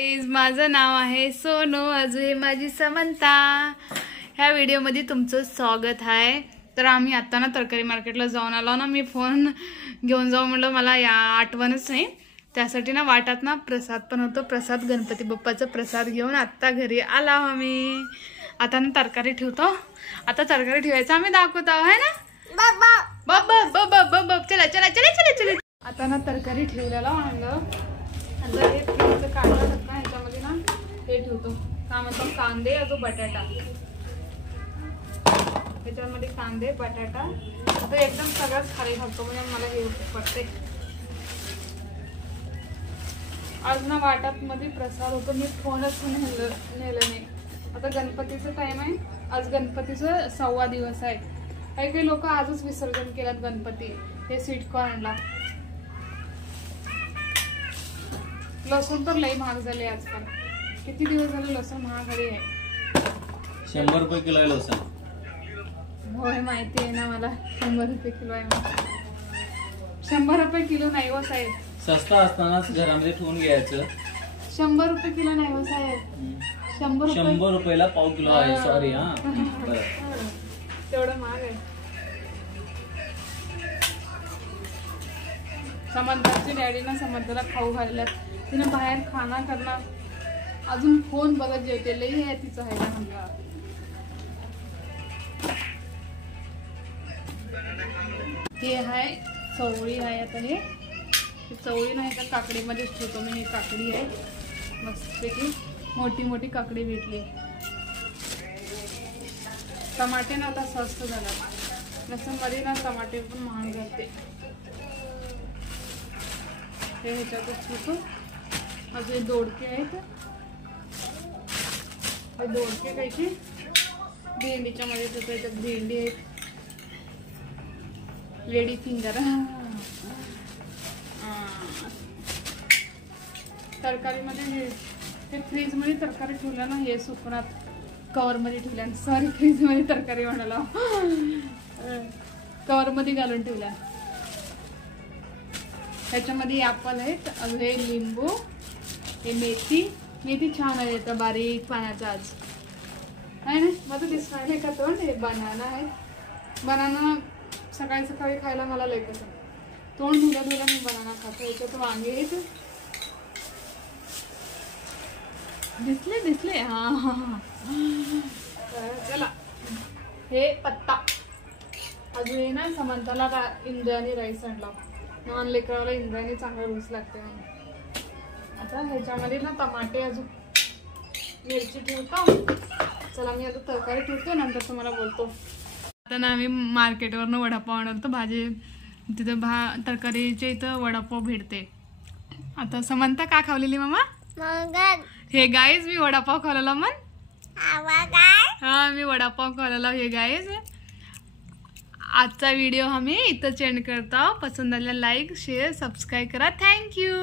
माझं नाव आहे सोनू, अजून माझी समंता। ह्या व्हिडिओमध्ये तुमचं स्वागत आहे। तर आम्ही आता ना तरकारी मार्केटला जाऊन आलो ना। मी फोन घेऊन जाऊ म्हणलं, मला या आठवणच नाही। त्यासाठी ना वाटात ना प्रसाद पण होतो। प्रसाद गणपती बाप्पाचा प्रसाद घेऊन आता घरी आला आम्ही। आता ना तरकारी ठेवतो। आता तरकारी ठेवायचं आम्ही दाखवत आहोत, है ना बाबा बाबा बाबा बाबा। चला चला चला चला चला। आता ना तरकारी ठेवलेला आणलं। आता हे ठेवायचं काढलं का ह्याच्यामध्ये ना हे ठेवतो। का म्हणतो कांदे अजून बटाटा। ह्याच्यामध्ये कांदे बटाटा आता एकदम सगळंच खाली घालतो, म्हणजे मला हे पडते। आज ना वाटात मध्ये प्रसाद होतो। मी फोनच नेलं नाही। आता गणपतीचा टाइम आहे। आज गणपतीचा 6वा दिवस आहे। काही लोक आजच विसर्जन केलं गणपती। हे स्वीट कॉर्नला लसूण तर लई महाग झाले आजकाल। किती दिवस झाले लसूण महागडी आहे। 100 रुपये किलो आहे लसूण। होय माहिती आहे ना मला। 100 रुपये किलो आहे। 100 रुपये किलो नाही हो साहेब। सस्ता असतानाच घरामध्ये ठेवून घ्यायचं। 100 रुपये किलो नाही हो साहेब। 100 रुपयाला पाव किलो आहे। सॉरी हा तेवढं महाग आहे। समंताची डॅडी ना समंताला खाऊ घालल्यात। तिने बाहेर खाना करणार, अजून फोन बघत जेवते। लई आहे तिचं आहे ना। हे आहे चवळी आहे। आता हे चवळी नाही तर काकडीमध्येच ठेवतो मी। ही काकडी आहे मस्तपैकी, मोठी मोठी काकडी भेटली। टमाटे ना आता स्वस्त झाला। लसूण मध्ये ना टमाटे पण महाग जाते। हे ह्याच्यातच ठेवतो। अजून दोडके आहेत। हे दोडके कायची भेंडीच्या मध्ये ठेवतो। याच्यात भेंडी आहेत, लेडी फिंगर। तरकारी मध्ये हे फ्रीज मध्ये तरकारी ठेवल्या ना, हे सुकणात कवर मध्ये ठेवल्या। सॉरी फ्रीज मध्ये तरकारी म्हणाला, कवर मध्ये घालून ठेवल्या। ह्याच्यामध्ये ऍपल आहेत, अजून हे लिंबू, हे मेथी छान आहे। आता बारीक पाण्याचा आज आहे ना। माझं दिसणार नाही का तोंड। हे बनाना आहे। बनाना सकाळी सकाळी खायला मला लय पसंत। तोंड धुल्या धुल्या मी बनाना खातो। याच्यात वांगे आहेत। दिसले हा चला। हे पत्ता अजून हे ना समंताला इंद्रायणी राईस आणला। नॉन लेकराला इंद्रायणी चांगला रूस लागते म्हणून। आता ह्याच्यामध्ये ना टमाटे अजून मिरची ठेवतो। चला मी आता तरकारी ठेवतो, नंतर तुम्हाला बोलतो। आता ना आम्ही मार्केटवरनं वडापाव आणतो। भाजी तिथं तरकारीच्या इथं वडापाव भेटते। आता समंता का खावलेली मामा? हे गाईज मी वडापाव खावलेला मन। हा मी वडापाव खावलेला। हे गाईज आजचा व्हिडिओ आम्ही इथं एंड करतो। पसंत आलेला लाईक शेअर सबस्क्राईब करा। Thank you.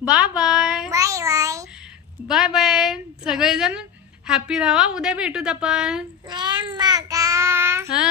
Bye bye bye bye bye. सगळेजण हॅपी राहा। उद्या भेटूत आपण। हा